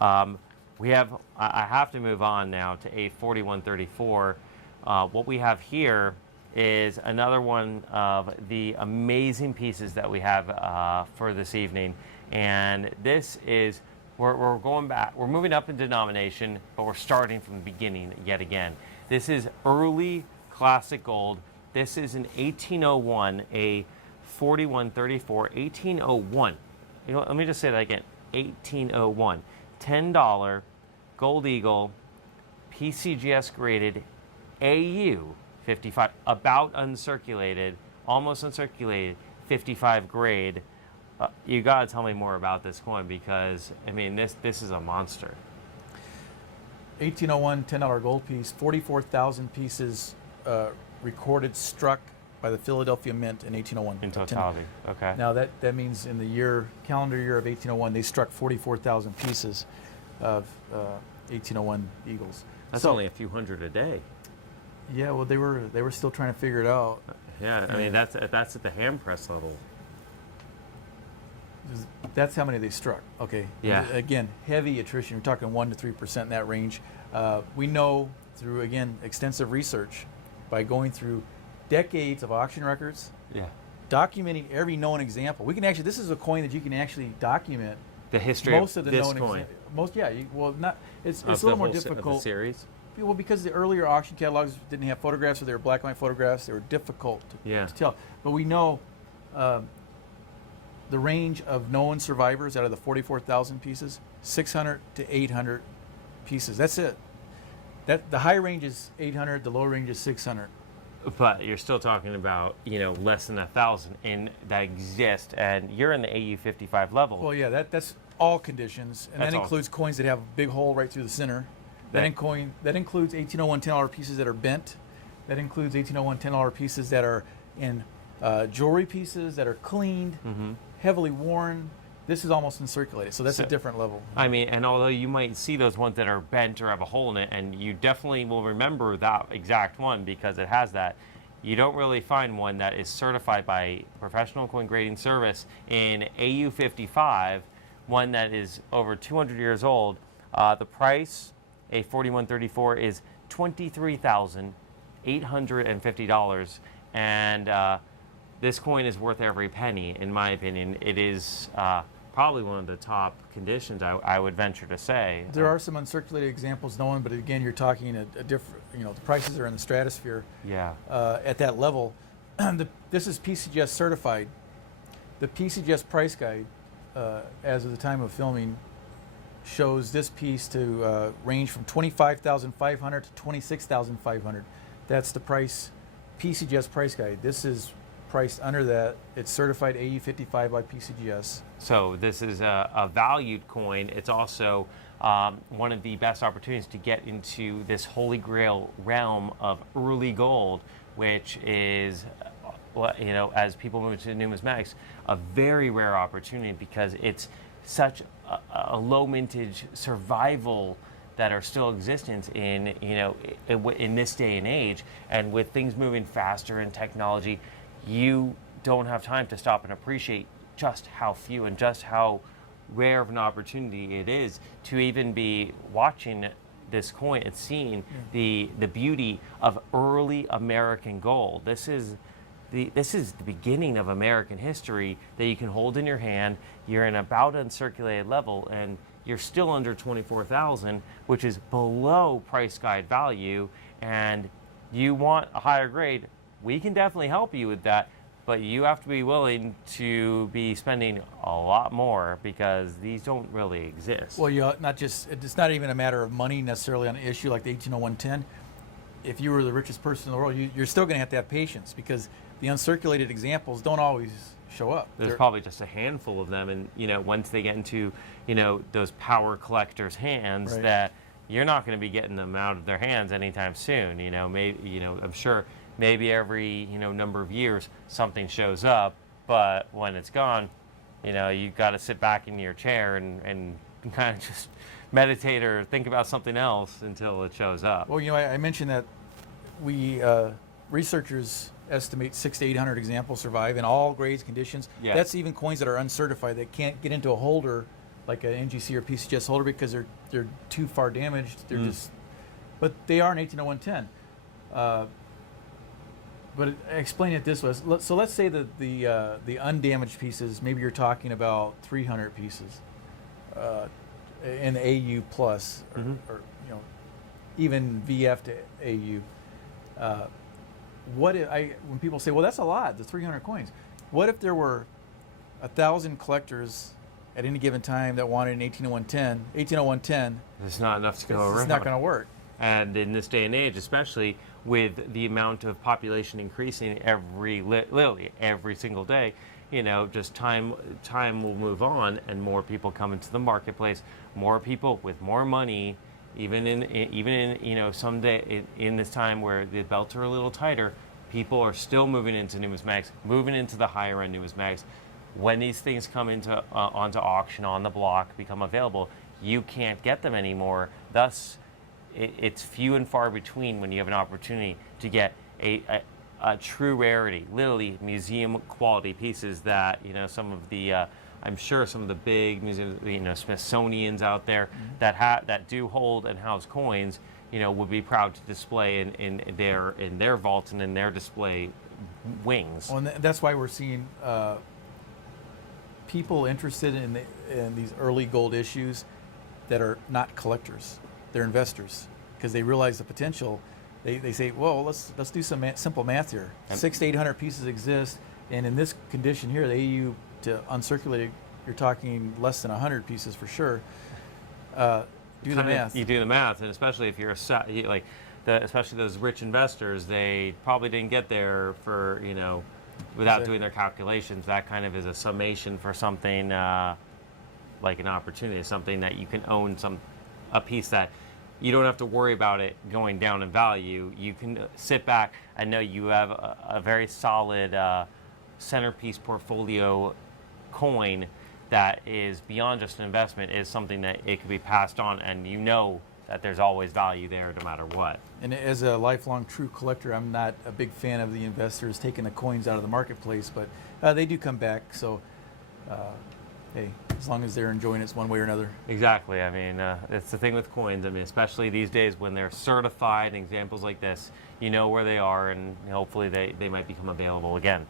I have to move on now to a 4134. What we have here is another one of the amazing pieces that we have for this evening. And this is, we're going back, we're moving up in denomination, but we're starting from the beginning yet again. This is early classic gold. This is an 1801, a 4134, 1801. You know, let me just say that again, 1801. $10 Gold Eagle, PCGS graded, AU 55, about uncirculated, almost uncirculated, 55 grade. You gotta tell me more about this coin because, I mean, this is a monster. 1801 $10 gold piece, 44,000 pieces recorded, struck by the Philadelphia Mint in 1801. In totality, okay. Now that means in the calendar year of 1801, they struck 44,000 pieces of 1801 Eagles. That's only a few hundred a day. Yeah, well, they were still trying to figure it out. Yeah, I mean that's at the hand press level. That's how many they struck. Okay. Yeah. Again, heavy attrition. We're talking 1 to 3% in that range. We know through, again, extensive research by going through decades of auction records, documenting every known example. We can actually, this is a coin that you can actually document the history most of the this known coin. It's a little more difficult. Of the series? Well, because the earlier auction catalogs didn't have photographs, or they were black and white photographs, they were difficult to tell. But we know the range of known survivors out of the 44,000 pieces, 600 to 800 pieces. That's it. The high range is 800, the low range is 600. But you're still talking about, less than 1,000 that exist, and you're in the AU55 level. Well, yeah, that's all conditions, and that includes coins that have a big hole right through the center. That includes 1801 $10 pieces that are bent. That includes 1801 $10 pieces that are in jewelry pieces that are cleaned, heavily worn. This is almost uncirculated, so that's a different level. I mean, and although you might see those ones that are bent or have a hole in it, and you definitely will remember that exact one because it has that, you don't really find one that is certified by Professional Coin Grading Service in AU55, one that is over 200 years old. The price, a 4134, is $23,850, and this coin is worth every penny, in my opinion. It is probably one of the top conditions, I would venture to say. There are some uncirculated examples known, but again, you're talking a different, the prices are in the stratosphere. Yeah. At that level. This is PCGS certified. The PCGS price guide, as of the time of filming, shows this piece to range from $25,500 to $26,500. That's the price, PCGS price guide. This is priced under that. It's certified AU55 by PCGS. So this is a valued coin. It's also one of the best opportunities to get into this holy grail realm of early gold, which is, as people move to numismatics, a very rare opportunity because it's such a low mintage survival that are still existent in this day and age, and with things moving faster in technology, you don't have time to stop and appreciate just how few and just how rare of an opportunity it is to even be watching this coin and seeing the beauty of early American gold. This is the beginning of American history that you can hold in your hand. You're in about uncirculated level, and you're still under 24,000, which is below price guide value, and you want a higher grade. We can definitely help you with that, but you have to be willing to be spending a lot more because these don't really exist. Well, it's not even a matter of money necessarily on an issue like the 1801-10. If you were the richest person in the world, you're still going to have patience because the uncirculated examples don't always show up. There's probably just a handful of them, and once they get into those power collectors' hands, that you're not going to be getting them out of their hands anytime soon. Maybe I'm sure. Maybe every number of years something shows up, but when it's gone, you've got to sit back in your chair and kind of just meditate or think about something else until it shows up. Well, I mentioned that we researchers estimate 600 to 800 examples survive in all grades, conditions. Yeah. That's even coins that are uncertified that can't get into a holder like an NGC or PCGS holder because they're too far damaged. They're Mm. just, but they are an 180110. But explain it this way. So let's say that the undamaged pieces, maybe you're talking about 300 pieces, in the AU plus, Mhm. or even VF to AU. When people say, well, that's a lot, the 300 coins. What if there were 1,000 collectors at any given time that wanted an 180110? There's not enough to go around. It's not going to work. And in this day and age, especially with the amount of population increasing literally every single day, just time will move on, and more people come into the marketplace. More people with more money, even in someday in this time where the belts are a little tighter, people are still moving into numismatics, moving into the higher end numismatics. When these things come into onto auction on the block, become available, you can't get them anymore. Thus, it's few and far between when you have an opportunity to get a true rarity, literally museum quality pieces that some of the I'm sure some of the big museums, Smithsonian's out there that do hold and house coins, would be proud to display in their vaults and in their display wings. Well, and that's why we're seeing people interested in these early gold issues that are not collectors. They're investors because they realize the potential. They say, well, let's do some simple math here. 600 to 800 pieces exist, and in this condition here, the AU to uncirculated, you're talking less than 100 pieces for sure. Do the math. You do the math, and especially if you're especially those rich investors, they probably didn't get there for without doing their calculations. That kind of is a summation for something like an opportunity, something that you can own, a piece that you don't have to worry about it going down in value. You can sit back and know you have a very solid centerpiece portfolio coin that is beyond just an investment, is something that it could be passed on, and that there's always value there no matter what. And as a lifelong true collector, I'm not a big fan of the investors taking the coins out of the marketplace, but they do come back. So, hey, as long as they're enjoying it one way or another. Exactly. I mean, it's the thing with coins. I mean, especially these days when they're certified, examples like this, you know where they are, and hopefully they might become available again.